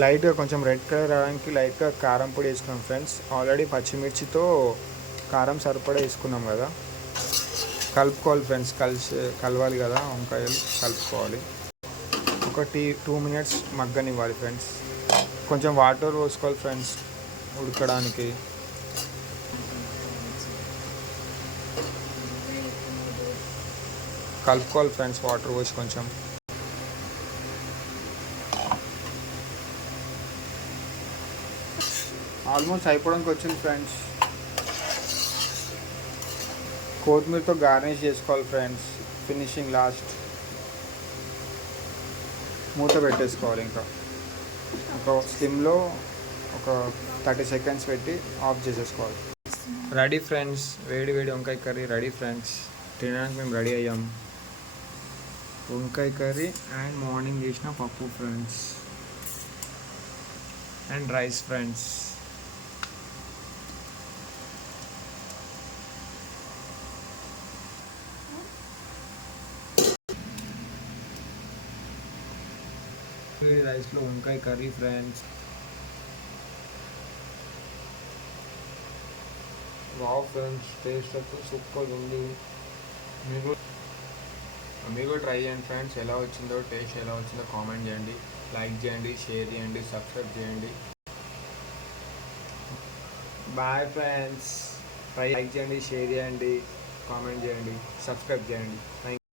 లైట్గా కొంచెం red colour రావడానికి లైట్గా కారం పొడి వేసుకున్నాం ఫ్రెండ్స్. ఆల్రెడీ పచ్చిమిర్చితో కారం సరిపడా వేసుకున్నాం కదా, కలుపుకోవాలి ఫ్రెండ్స్. కలవాలి కదా వంకాయలు, కలుపుకోవాలి. ఒక 2 మినిట్స్ మగ్గనివ్వాలి ఫ్రెండ్స్. కొంచెం వాటర్ పోసుకోవాలి ఫ్రెండ్స్ ఉడకడానికి. కలుపుకోవాలి ఫ్రెండ్స్ వాటర్ పోసి కొంచెం. ఆల్మోస్ట్ అయిపోవడానికి వచ్చింది ఫ్రెండ్స్. కొత్తిమీరతో గార్నిష్ చేసుకోవాలి ఫ్రెండ్స్. ఫినిషింగ్ లాస్ట్ మూత పెట్టేసుకోవాలి. ఇంకా ఒక స్లిమ్లో ఒక 30 సెకండ్స్ పెట్టి ఆఫ్ చేసేసుకోవాలి. రెడీ ఫ్రెండ్స్, వేడి వేడి వంకాయ కర్రీ రెడీ ఫ్రెండ్స్. తినడానికి మేము రెడీ అయ్యాం. వంకాయ కర్రీ అండ్ మార్నింగ్ చేసిన పప్పు ఫ్రెండ్స్, అండ్ రైస్ ఫ్రెండ్స్. రైస్లో వంకాయ curry friends. Wow friends, taste అయితే సూపర్ ఉంది. మీరు కూడా ట్రై చేయండి ఫ్రెండ్స్. ఎలా వచ్చిందో, టేస్ట్ ఎలా వచ్చిందో కామెంట్ చేయండి, లైక్ చేయండి, షేర్ చేయండి, సబ్స్క్రైబ్ చేయండి. Bye friends. లైక్ చేయండి, షేర్ చేయండి, కామెంట్ చేయండి, సబ్స్క్రైబ్ చేయండి. థ్యాంక్